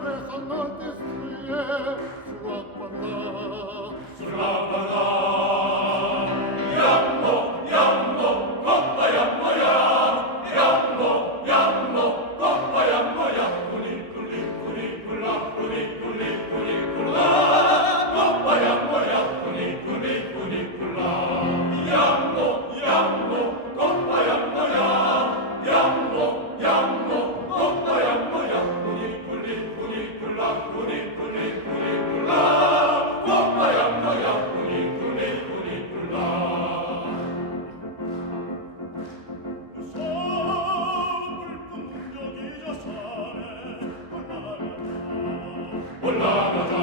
personal destruye und